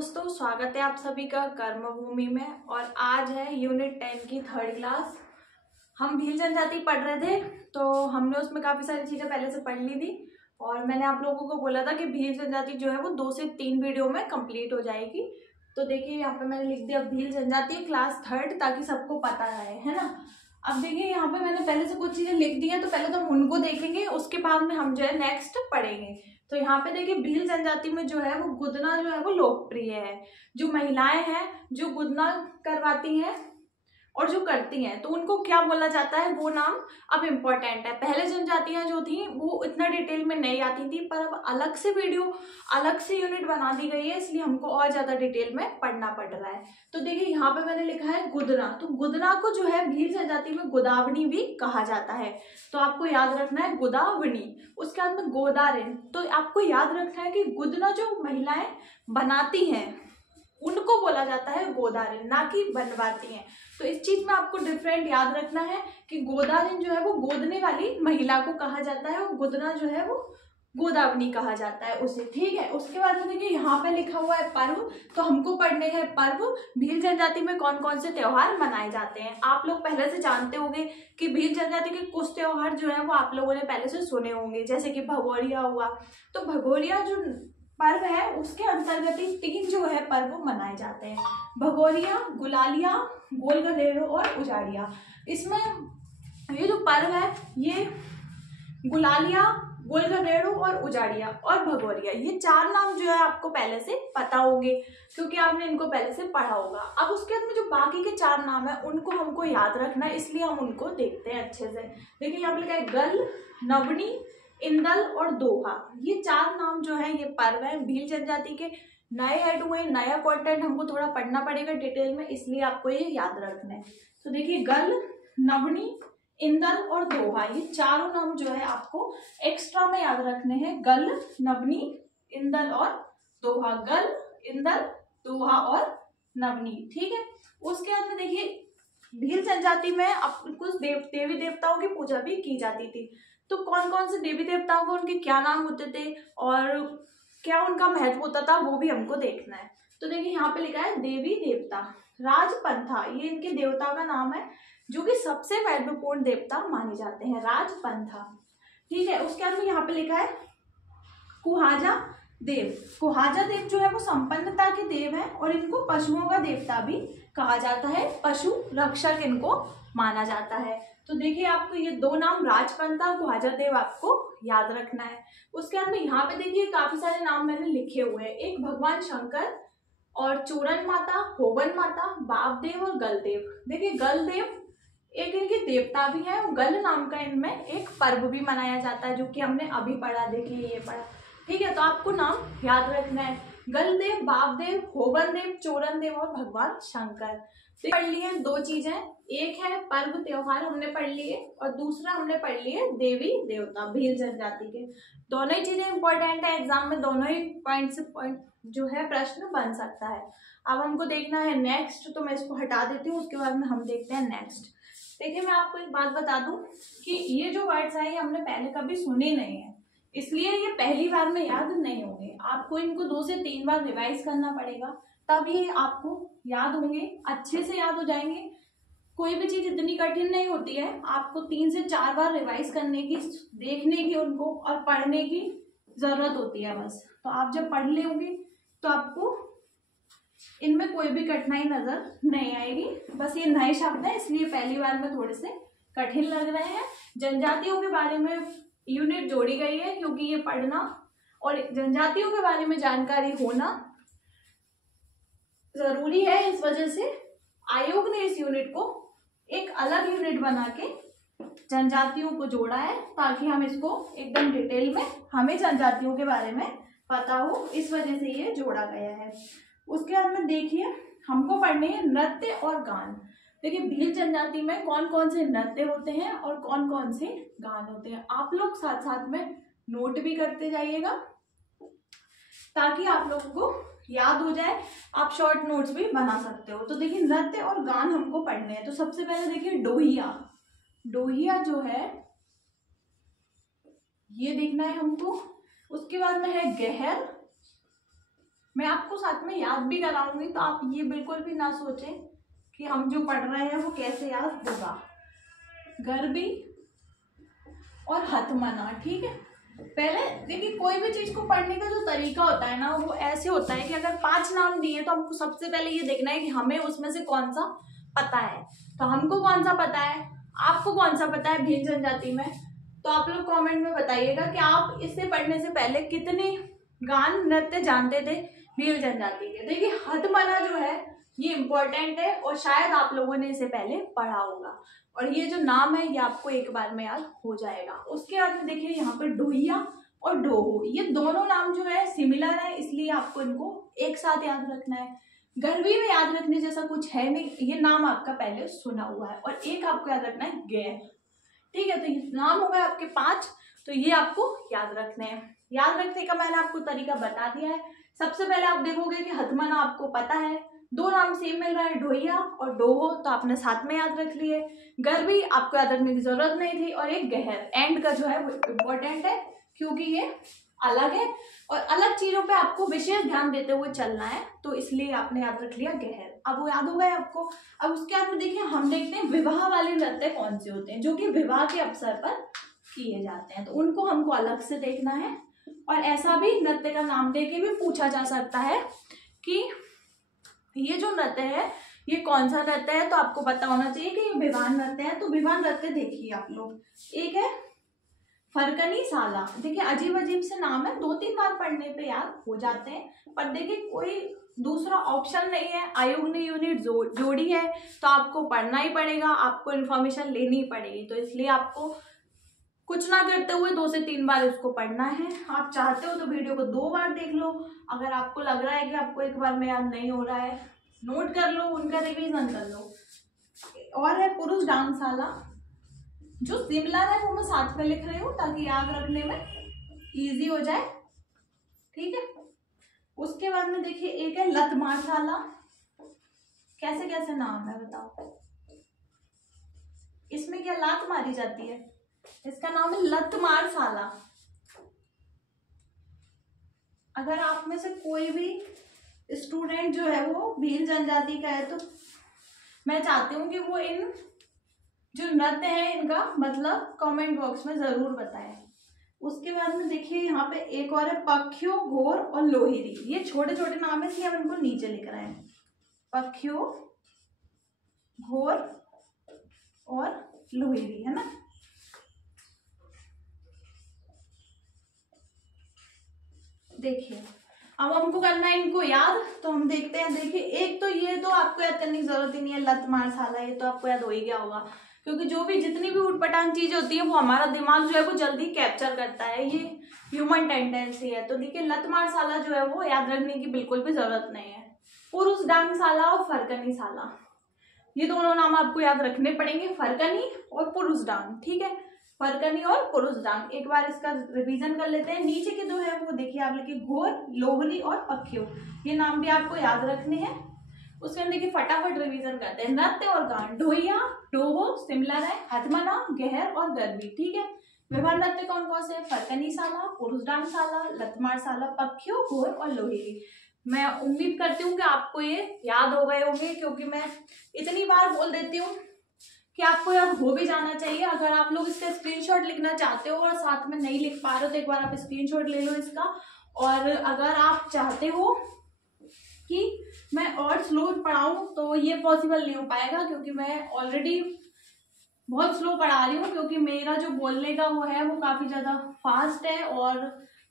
दोस्तों, स्वागत है आप सभी का कर्मभूमि में। और आज है यूनिट 10 की थर्ड क्लास। हम भील जनजाति पढ़ रहे थे, तो हमने उसमें काफ़ी सारी चीज़ें पहले से पढ़ ली थी। और मैंने आप लोगों को बोला था कि भील जनजाति जो है वो 2 से 3 वीडियो में कंप्लीट हो जाएगी। तो देखिए यहाँ पे मैंने लिख दिया भील जनजाति क्लास थर्ड, ताकि सबको पता रहे, है ना। अब देखिए यहाँ पे मैंने पहले से कुछ चीज़ें लिख दी हैं, तो पहले तो हम उनको देखेंगे, उसके बाद में हम जो है नेक्स्ट पढ़ेंगे। तो यहाँ पे देखिए भील जनजाति में जो है वो गुदना जो है वो लोकप्रिय है। जो महिलाएं हैं जो गुदना करवाती हैं और जो करती हैं, तो उनको क्या बोला जाता है, वो नाम अब इम्पोर्टेंट है। पहले जनजातियां जो थी वो इतना डिटेल में नहीं आती थी, पर अब अलग से वीडियो, अलग से यूनिट बना दी गई है, इसलिए हमको और ज्यादा डिटेल में पढ़ना पड़ रहा है। तो देखिए यहाँ पे मैंने लिखा है गुदना। तो गुदना को जो है भील जनजाति में गोदावनी भी कहा जाता है। तो आपको याद रखना है गोदावनी। उसके बाद में गोदारिन। तो आपको याद रखना है कि गुदना जो महिलाएं बनाती हैं उनको बोला जाता है गोदारिन, ना कि बनवाती हैं। तो इस चीज में आपको डिफरेंट याद रखना है कि गोदारिन जो है वो गोदने वाली महिला को कहा जाता है और गुदना जो है वो गोदावनी कहा जाता है उसे, ठीक है। उसके बाद में देखिए यहाँ पे लिखा हुआ है पर्व। तो हमको पढ़ने हैं पर्व। भील जनजाति में कौन कौन से त्योहार मनाए जाते हैं। आप लोग पहले से जानते होंगे कि भील जनजाति के कुछ त्योहार जो है वो आप लोगों ने पहले से सुने होंगे, जैसे कि भगोरिया हुआ। तो भगोरिया जो पर्व है उसके अंतर्गत ही 3 जो है पर्व मनाए जाते हैं: भगोरिया, गुलालिया, गोल गधेड़ो और उजाड़िया। इसमें ये जो पर्व है ये गुलालिया, गोल गधेड़ो और उजाड़िया और भगोरिया, ये 4 नाम जो है आपको पहले से पता होंगे, क्योंकि आपने इनको पहले से पढ़ा होगा। अब उसके बाद में जो बाकी के 4 नाम है उनको हमको याद रखना है, इसलिए हम उनको देखते हैं अच्छे से। देखिए यहाँ पे लिखा है गल, नवनी, इंदल और दोहा। ये 4 नाम जो है ये पर्व है भील जनजाति के। नए ऐड हुए, नया कंटेंट हमको थोड़ा पढ़ना पड़ेगा डिटेल में, इसलिए आपको ये याद रखना है। तो देखिए गल, नवनी, इंदल और दोहा, ये 4 नाम जो है आपको एक्स्ट्रा में याद रखने हैं। गल, नवनी, इंदल और दोहा। गल, इंदल, दोहा और नवनी, ठीक है। उसके बाद में देखिए भील जनजाति में कुछ देवी देवताओं की पूजा भी की जाती थी। तो कौन कौन से देवी देवताओं को, उनके क्या नाम होते थे और क्या उनका महत्व होता था, वो भी हमको देखना है। तो देखिए यहाँ पे लिखा है देवी देवता। राजपंथा, ये इनके देवता का नाम है, जो कि सबसे महत्वपूर्ण देवता माने जाते हैं, राजपंथा, ठीक है। उसके बाद में यहाँ पे लिखा है कुहाजा देव। कुहाजा देव जो है वो संपन्नता के देव है और इनको पशुओं का देवता भी कहा जाता है, पशु रक्षक इनको माना जाता है। तो देखिए आपको ये 2 नाम राजपंथा, कुहाजा देव आपको याद रखना है। उसके बाद में यहाँ पे देखिए काफी सारे नाम मैंने लिखे हुए हैं। एक भगवान शंकर और चूरन माता, होवन माता, बापदेव और गलदेव। देखिए गलदेव एक इनके देवता भी है और गल नाम का इनमें एक पर्व भी मनाया जाता है, जो कि हमने अभी पढ़ा। देखिए ये पढ़ा, ठीक है। तो आपको नाम याद रखना है: गलदेव, बापदेव, होवन देव, चोरन देव और भगवान शंकर। तो पढ़ लिए 2 चीजें, एक है पर्व त्योहार हमने पढ़ लिए और दूसरा हमने पढ़ लिए देवी देवता भील जनजाति के। दोनों ही चीजें इंपॉर्टेंट है, एग्जाम में दोनों ही पॉइंट से पॉइंट जो है प्रश्न बन सकता है। अब हमको देखना है नेक्स्ट, तो मैं इसको हटा देती हूँ, उसके बाद में हम देखते हैं नेक्स्ट। देखिए मैं आपको एक बात बता दूं कि ये जो वर्ड्स है ये हमने पहले कभी सुने नहीं है, इसलिए ये पहली बार में याद नहीं होंगे। आपको इनको 2 से 3 बार रिवाइज करना पड़ेगा, तब ये आपको याद होंगे, अच्छे से याद हो जाएंगे। कोई भी चीज इतनी कठिन नहीं होती है, आपको 3 से 4 बार रिवाइज करने की, देखने की उनको और पढ़ने की जरूरत होती है बस। तो आप जब पढ़ लेंगे तो आपको इनमें कोई भी कठिनाई नजर नहीं आएगी। बस ये नए शब्द है, इसलिए पहली बार में थोड़े से कठिन लग रहे हैं। जनजातियों के बारे में यूनिट जोड़ी गई है, क्योंकि ये पढ़ना और जनजातियों के बारे में जानकारी होना जरूरी है। इस वजह से आयोग ने इस यूनिट को एक अलग यूनिट बना के जनजातियों को जोड़ा है, ताकि हम इसको एकदम डिटेल में, हमें जनजातियों के बारे में पता हो, इस वजह से ये जोड़ा गया है। उसके बाद में देखिए हमको पढ़ने हैं नृत्य और गान। देखिए भील जनजाति में कौन कौन से नृत्य होते हैं और कौन कौन से गान होते हैं, आप लोग साथ साथ में नोट भी करते जाइएगा, ताकि आप लोगों को याद हो जाए। आप शॉर्ट नोट्स भी बना सकते हो। तो देखिए नृत्य और गान हमको पढ़ने हैं। तो सबसे पहले देखिए डोहिया। डोहिया जो है ये देखना है हमको। उसके बाद में है गहर, मैं आपको साथ में याद भी कराऊंगी, तो आप ये बिल्कुल भी ना सोचें कि हम जो पढ़ रहे हैं वो कैसे याद होगा। गर्भी और हथमना, ठीक है। पहले देखिए, कोई भी चीज को पढ़ने का जो तरीका होता है ना, वो ऐसे होता है कि अगर 5 नाम दिए तो हमको सबसे पहले ये देखना है कि हमें उसमें से कौन सा पता है। तो हमको कौन सा पता है, आपको कौन सा पता है भील जनजाति में, तो आप लोग कमेंट में बताइएगा कि आप इसे पढ़ने से पहले कितने गान नृत्य जानते थे भील जनजाति के। देखिए, हथमना जो है ये इम्पोर्टेंट है और शायद आप लोगों ने इसे पहले पढ़ा होगा, और ये जो नाम है ये आपको एक बार में याद हो जाएगा। उसके बाद में देखिए यहाँ पे ढोइया और डोहो, ये दोनों नाम जो है सिमिलर है, इसलिए आपको इनको एक साथ याद रखना है। गर्भी में याद रखने जैसा कुछ है नहीं, ये नाम आपका पहले सुना हुआ है। और एक आपको याद रखना है गैर, ठीक है। तो ये नाम हो गए आपके 5, तो ये आपको याद रखने हैं। याद रखने का मैंने आपको तरीका बता दिया है। सबसे पहले आप देखोगे कि हथमना आपको पता है, 2 नाम सेम मिल रहा है, ढोइया और डोहो, तो आपने साथ में याद रख लिए। गर्भी आपको याद रखने की जरूरत नहीं थी, और एक गहर एंड का जो है वो इम्पोर्टेंट है क्योंकि ये अलग है और अलग चीजों पे आपको विशेष ध्यान देते हुए चलना है, तो इसलिए आपने याद रख लिया गहर। अब वो याद हो गया आपको। अब उसके बाद में देखिए हम देखते हैं विवाह वाले नृत्य कौन से होते हैं, जो कि विवाह के अवसर पर किए जाते हैं, तो उनको हमको अलग से देखना है। और ऐसा भी नृत्य का नाम देके भी पूछा जा सकता है कि ये जो नृत्य है ये कौन सा नृत्य है, तो आपको पता होना चाहिए कि ये विवाह नृत्य है। तो विवाह नृत्य देखिए आप लोग, एक है फरकनी साला। देखिए अजीब अजीब से नाम है, 2-3 बार पढ़ने पे याद हो जाते हैं, पर देखिए कोई दूसरा ऑप्शन नहीं है। आयोग ने यूनिट जोड़ी है तो आपको पढ़ना ही पड़ेगा, आपको इन्फॉर्मेशन लेनी ही पड़ेगी, तो इसलिए आपको कुछ ना करते हुए 2 से 3 बार इसको पढ़ना है। आप चाहते हो तो वीडियो को 2 बार देख लो, अगर आपको लग रहा है कि आपको एक बार में याद नहीं हो रहा है, नोट कर लो, उनका रिवीजन कर लो। और है पुरुष डांगशाला, जो सिमिलर है वो मैं साथ में लिख रही हूँ ताकि याद रखने में इजी हो जाए, ठीक है। उसके बाद में देखिए एक है लतमारशाला। कैसे कैसे नाम है बताओ, इसमें क्या लात मारी जाती है, इसका नाम है लतमारशाला। अगर आप में से कोई भी स्टूडेंट जो है वो भील जनजाति का है, तो मैं चाहती हूँ कि वो इन जो नृत्य है इनका मतलब कमेंट बॉक्स में जरूर बताएं। उसके बाद में देखिए यहाँ पे एक और है पख्यो, घोर और लोहिरी। ये छोटे छोटे नाम है इसलिए हम इनको नीचे लिख रहे हैं, पख्यो, घोर और लोहिरी, है ना। देखिए अब हमको करना है इनको याद, तो हम देखते हैं। देखिए एक तो ये तो आपको याद करने की जरूरत ही नहीं है, लतमारशाला, ये तो आपको याद हो ही गया होगा, क्योंकि जो भी जितनी भी उटपटांग चीजें होती है वो हमारा दिमाग जो है वो जल्दी कैप्चर करता है, ये ह्यूमन टेंडेंसी है। तो देखिए लतमारशाला जो है वो याद रखने की बिल्कुल भी जरूरत नहीं है। पुरुष डांगशाला और फरकनी शाला, ये दोनों नाम आपको याद रखने पड़ेंगे, फरकनी और पुरुष डांग, ठीक है। फरकनी और पुरुष डांग, एक बार इसका रिवीजन कर लेते हैं। नीचे के दो है वो देखिए आप लिखिए घोर, लोहरी और पख्यो, ये नाम भी आपको याद रखने हैं। उसके अंदर देखिए फटाफट रिवीजन करते हैं। नृत्य और गान, ढोइया, डोहो सिमिलर है, हथमना, गहर और गर्भी, ठीक है। विवाह नृत्य कौन कौन से, फरकनी शाला, पुरुष डांग शाला, लतमार शाला, पख्यो, घोर और लोहिरी। मैं उम्मीद करती हूँ कि आपको ये याद हो गए होंगे, क्योंकि मैं इतनी बार बोल देती हूँ कि आपको याद हो भी जाना चाहिए। अगर आप लोग इसका स्क्रीनशॉट लिखना चाहते हो और साथ में नहीं लिख पा रहे हो तो एक बार आप स्क्रीनशॉट ले लो इसका। और अगर आप चाहते हो कि मैं और स्लो पढ़ाऊं तो ये पॉसिबल नहीं हो पाएगा, क्योंकि मैं ऑलरेडी बहुत स्लो पढ़ा रही हूँ, क्योंकि मेरा जो बोलने का वो है वो काफ़ी ज़्यादा फास्ट है और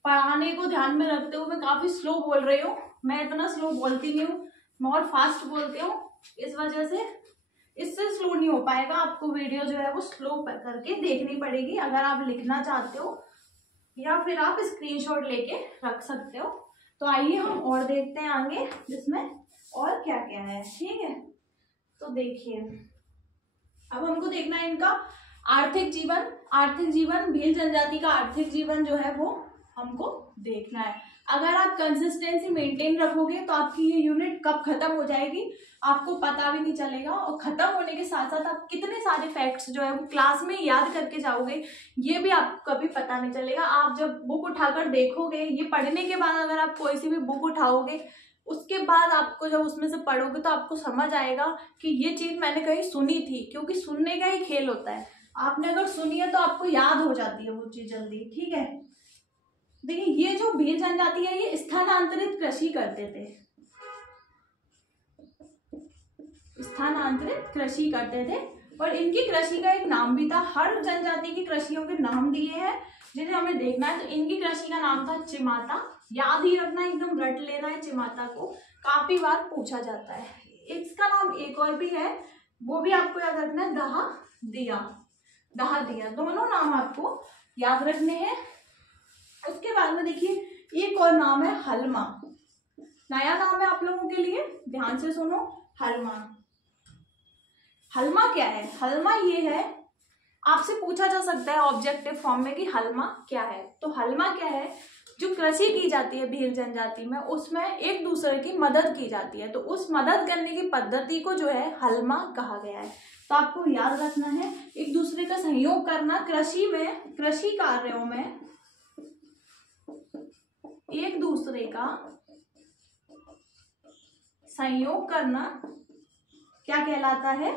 पढ़ाने को ध्यान में रखते हुए मैं काफ़ी स्लो बोल रही हूँ। मैं इतना स्लो बोलती नहीं हूँ, मैं और फास्ट बोलती हूँ, इस वजह से इससे स्लो नहीं हो पाएगा। आपको वीडियो जो है वो स्लो करके देखनी पड़ेगी अगर आप लिखना चाहते हो, या फिर आप स्क्रीनशॉट लेके रख सकते हो। तो आइए हम और देखते हैं आगे जिसमें और क्या क्या है, ठीक है। तो देखिए अब हमको देखना है इनका आर्थिक जीवन। आर्थिक जीवन, भील जनजाति का आर्थिक जीवन जो है वो हमको देखना है। अगर आप कंसिस्टेंसी मेंटेन रखोगे तो आपकी ये यूनिट कब खत्म हो जाएगी आपको पता भी नहीं चलेगा, और खत्म होने के साथ साथ आप कितने सारे फैक्ट्स जो है वो क्लास में याद करके जाओगे ये भी आपको कभी पता नहीं चलेगा। आप जब बुक उठाकर देखोगे, ये पढ़ने के बाद अगर आप कोई सी भी बुक उठाओगे उसके बाद आपको जब उसमें से पढ़ोगे तो आपको समझ आएगा कि ये चीज मैंने कहीं सुनी थी, क्योंकि सुनने का ही खेल होता है। आपने अगर सुनी है तो आपको याद हो जाती है वो चीज जल्दी। ठीक है, देखिए ये जो भील जनजाति है ये स्थानांतरित कृषि करते थे, स्थानांतरित कृषि करते थे, और इनकी कृषि का एक नाम भी था। हर जनजाति की कृषियों के नाम दिए हैं जिन्हें हमें देखना है। तो इनकी कृषि का नाम था चिमाता। याद ही रखना, एकदम रट लेना है चिमाता को, काफी बार पूछा जाता है। इसका नाम एक और भी है, वो भी आपको याद रखना है, दहा दिया। दहा दिया, दोनों नाम आपको याद रखने हैं। उसके बाद में देखिए एक और नाम है हलमा, नया नाम है आप लोगों के लिए, ध्यान से सुनो। हलमा, हलमा क्या है? हलमा ये है, आपसे पूछा जा सकता है ऑब्जेक्टिव फॉर्म में कि हलमा क्या है। तो हलमा क्या है? जो कृषि की जाती है भील जनजाति में उसमें एक दूसरे की मदद की जाती है, तो उस मदद करने की पद्धति को जो है हलमा कहा गया है। तो आपको याद रखना है एक दूसरे का सहयोग करना, कृषि में, कृषि कार्यों में एक दूसरे का सहयोग करना क्या कहलाता है?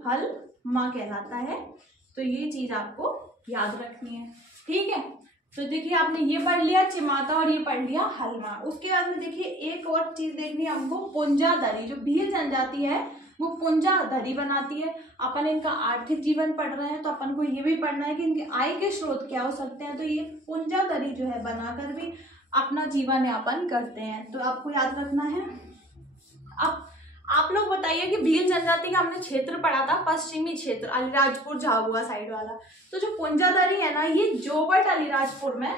हलमा कहलाता है। तो ये चीज आपको याद रखनी है। ठीक है, तो देखिए आपने ये पढ़ लिया चिमाता और ये पढ़ लिया हलमा। उसके बाद में देखिए एक और चीज देखनी है हमको, पुंजाधरी। जो भील जनजाति है वो पुंजाधरी बनाती है। अपन इनका आर्थिक जीवन पढ़ रहे हैं तो अपन को ये भी पढ़ना है कि इनके आय के स्रोत क्या हो सकते हैं। तो ये पुंजाधरी जो है बनाकर भी अपना जीवन यापन करते हैं, तो आपको याद रखना है। अब आप लोग बताइए कि भील जनजाति का हमने क्षेत्र पढ़ा था पश्चिमी क्षेत्र, अलीराजपुर झाबुआ साइड वाला। तो जो पुंजाधरी है ना ये जोबट अलीराजपुर में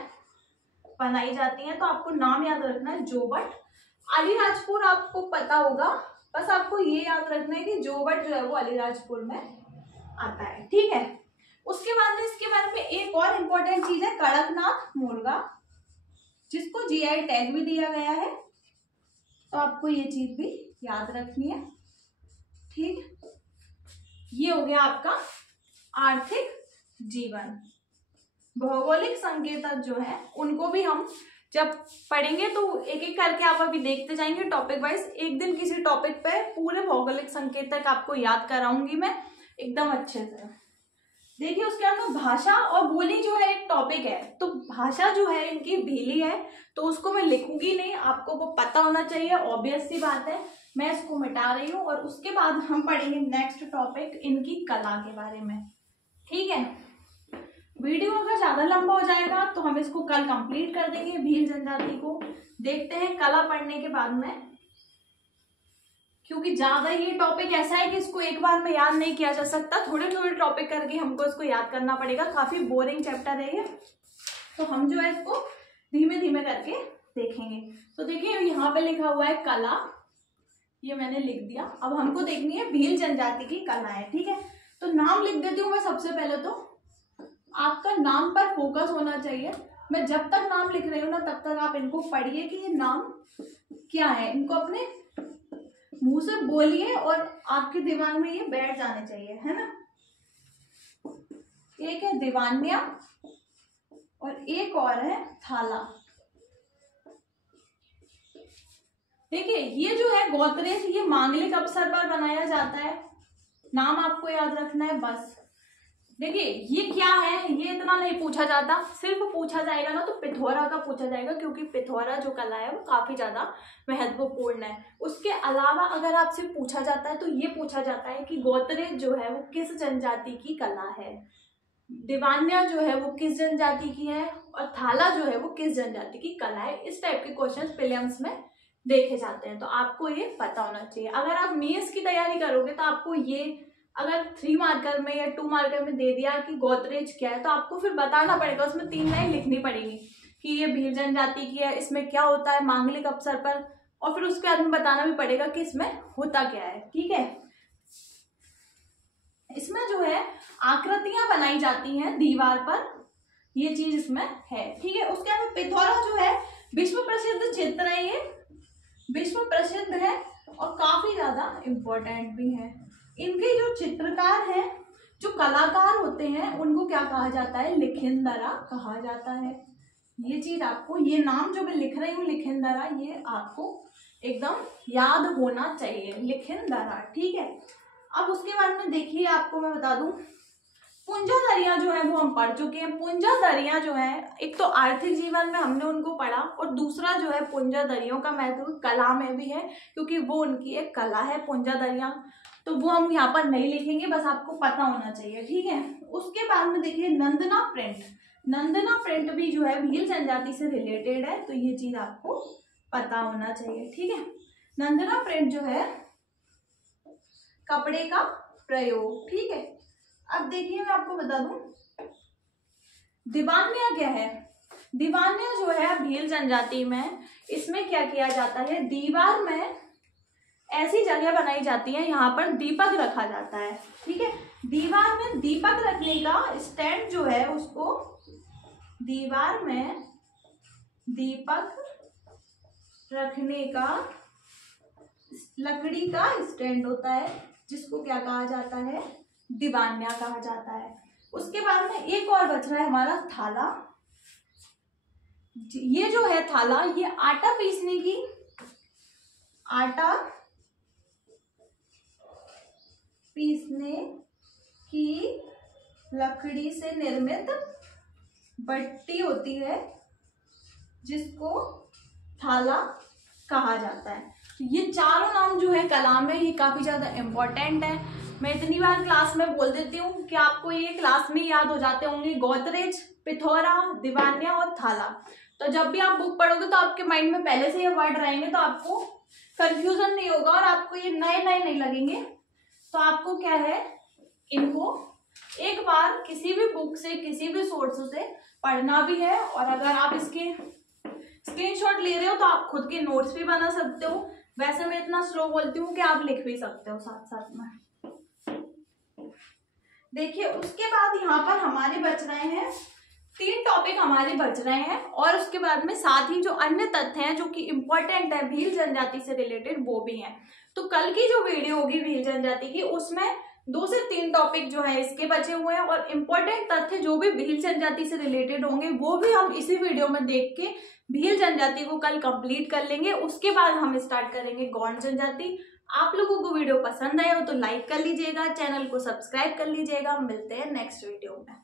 बनाई जाती है। तो आपको नाम याद रखना है जोबट। अलीराजपुर आपको पता होगा, बस आपको ये याद रखना है कि जोबट जो है वो अलीराजपुर में आता है। ठीक है, उसके बाद में इसके बारे में एक और इम्पोर्टेंट चीज है कड़कनाथ मुर्गा, जिसको जीआई टैग भी दिया गया है। तो आपको ये चीज भी याद रखनी है। ठीक, ये हो गया आपका आर्थिक जीवन। भौगोलिक संकेतक जो है उनको भी हम जब पढ़ेंगे तो एक एक करके आप अभी देखते जाएंगे टॉपिक वाइज। एक दिन किसी टॉपिक पे पूरे भौगोलिक संकेतक आपको याद कराऊंगी मैं एकदम अच्छे से। देखिए उसके बाद भाषा और बोली जो है एक टॉपिक है। तो भाषा जो है इनकी भीली है तो उसको मैं लिखूंगी नहीं, आपको वो पता होना चाहिए, ऑब्वियस सी बात है, मैं इसको मिटा रही हूँ। और उसके बाद हम पढ़ेंगे नेक्स्ट टॉपिक इनकी कला के बारे में। ठीक है, वीडियो अगर ज्यादा लंबा हो जाएगा तो हम इसको कल कंप्लीट कर देंगे भील जनजाति को। देखते हैं कला पढ़ने के बाद में, क्योंकि ज्यादा ये टॉपिक ऐसा है कि इसको एक बार में याद नहीं किया जा सकता, थोड़े थोड़े टॉपिक करके हमको इसको याद करना पड़ेगा। काफी बोरिंग चैप्टर है ये, तो हम जो है इसको धीमे धीमे करके देखेंगे। तो देखिए यहाँ पे लिखा हुआ है कला, ये मैंने लिख दिया। अब हमको देखनी है भील जनजाति की कलाएं। ठीक है, तो नाम लिख देती हूँ मैं सबसे पहले। तो आपका नाम पर फोकस होना चाहिए। मैं जब तक नाम लिख रही हूँ ना तब तक आप इनको पढ़िए कि ये नाम क्या है, इनको अपने मुंह से बोलिए और आपके दिमाग में ये बैठ जाने चाहिए, है ना। एक है दिवान्या और एक और है थाला। देखिए ये जो है गोत्रेज, ये मांगलिक अवसर पर बनाया जाता है। नाम आपको याद रखना है बस। देखिए ये क्या है ये इतना नहीं पूछा जाता, सिर्फ पूछा जाएगा ना तो पिथौरा का पूछा जाएगा, क्योंकि पिथौरा जो कला है वो काफी ज्यादा महत्वपूर्ण है। उसके अलावा अगर आपसे पूछा जाता है तो ये पूछा जाता है कि गोत्रेज जो है वो किस जनजाति की कला है, दिवान्या जो है वो किस जनजाति की है, और थाला जो है वो किस जनजाति की कला है। इस टाइप के क्वेश्चन प्रीलिम्स में देखे जाते हैं, तो आपको ये पता होना चाहिए। अगर आप मेंस की तैयारी करोगे तो आपको ये अगर 3 मार्कर में या 2 मार्कर में दे दिया कि गोत्रेज क्या है, तो आपको फिर बताना पड़ेगा, उसमें 3 लाइन लिखनी पड़ेगी कि ये भील जनजाति की है, इसमें क्या होता है मांगलिक अवसर पर, और फिर उसके बाद में बताना भी पड़ेगा कि इसमें होता क्या है। ठीक है, इसमें जो है आकृतियां बनाई जाती हैं दीवार पर, ये चीज इसमें है। ठीक है, उसके बाद पिथौरा जो है विश्व प्रसिद्ध चित्र है ये, विश्व प्रसिद्ध है और काफी ज्यादा इम्पोर्टेंट भी है। इनके जो चित्रकार हैं, जो कलाकार होते हैं, उनको क्या कहा जाता है? लिखिंदरा कहा जाता है। ये चीज आपको, ये नाम जो मैं लिख रही हूँ लिखिंदरा, ये आपको एकदम याद होना चाहिए, लिखिंदरा, ठीक है। अब उसके बाद में देखिए, आपको मैं बता दूं, पुंजा दरिया जो है वो हम पढ़ चुके हैं। पुंजा दरिया जो है, एक तो आर्थिक जीवन में हमने उनको पढ़ा, और दूसरा जो है पुंजा दरियों का महत्व कला में भी है, क्योंकि वो उनकी एक कला है पुंजा दरिया। तो वो हम यहाँ पर नहीं लिखेंगे, बस आपको पता होना चाहिए, ठीक है। उसके बाद में देखिए नंदना प्रिंट, नंदना प्रिंट भी जो है भील जनजाति से रिलेटेड है, तो ये चीज आपको पता होना चाहिए, ठीक है। नंदना प्रिंट जो है कपड़े का प्रयोग, ठीक है। अब देखिए मैं आपको बता दूं, दीवान्या क्या है? दीवान्या जो है भील जनजाति में, इसमें क्या किया जाता है? दीवार में ऐसी जगह बनाई जाती है, यहाँ पर दीपक रखा जाता है, ठीक है। दीवार में दीपक रखने का स्टैंड जो है, उसको दीवार में दीपक रखने का लकड़ी का स्टैंड होता है, जिसको क्या कहा जाता है? दीवान्या कहा जाता है। उसके बाद में एक और बच रहा है हमारा थाला। ये जो है थाला, ये आटा पीसने की, आटा पीसने की लकड़ी से निर्मित बट्टी होती है, जिसको थाला कहा जाता है। ये चारों नाम जो है कला में, ये काफी ज्यादा इम्पोर्टेंट है। मैं इतनी बार क्लास में बोल देती हूँ कि आपको ये क्लास में याद हो जाते होंगे, गोदरेज, पिथौरा, दीवान्या और थाला। तो जब भी आप बुक पढ़ोगे तो आपके माइंड में पहले से ये वर्ड रहेंगे, तो आपको कंफ्यूजन नहीं होगा और आपको ये नए नए नहीं लगेंगे। तो आपको क्या है, इनको एक बार किसी भी बुक से, किसी भी सोर्स से पढ़ना भी है, और अगर आप इसके स्क्रीनशॉट ले रहे हो तो आप खुद के नोट्स भी बना सकते हो। वैसे मैं इतना स्लो बोलती हूँ कि आप लिख भी सकते हो साथ साथ में। देखिए उसके बाद यहाँ पर हमारे बच रहे हैं 3 टॉपिक हमारे बच रहे हैं, और उसके बाद में साथ ही जो अन्य तथ्य हैं जो कि इम्पोर्टेंट है भील जनजाति से रिलेटेड, वो भी हैं। तो कल की जो वीडियो होगी भील जनजाति की, उसमें 2 से 3 टॉपिक जो है इसके बचे हुए हैं, और इम्पोर्टेंट तथ्य जो भी भील जनजाति से रिलेटेड होंगे वो भी हम इसी वीडियो में देख के भील जनजाति को कल कंप्लीट कर लेंगे। उसके बाद हम स्टार्ट करेंगे गौंड जनजाति। आप लोगों को वीडियो पसंद आया हो तो लाइक कर लीजिएगा, चैनल को सब्सक्राइब कर लीजिएगा। मिलते हैं नेक्स्ट वीडियो में।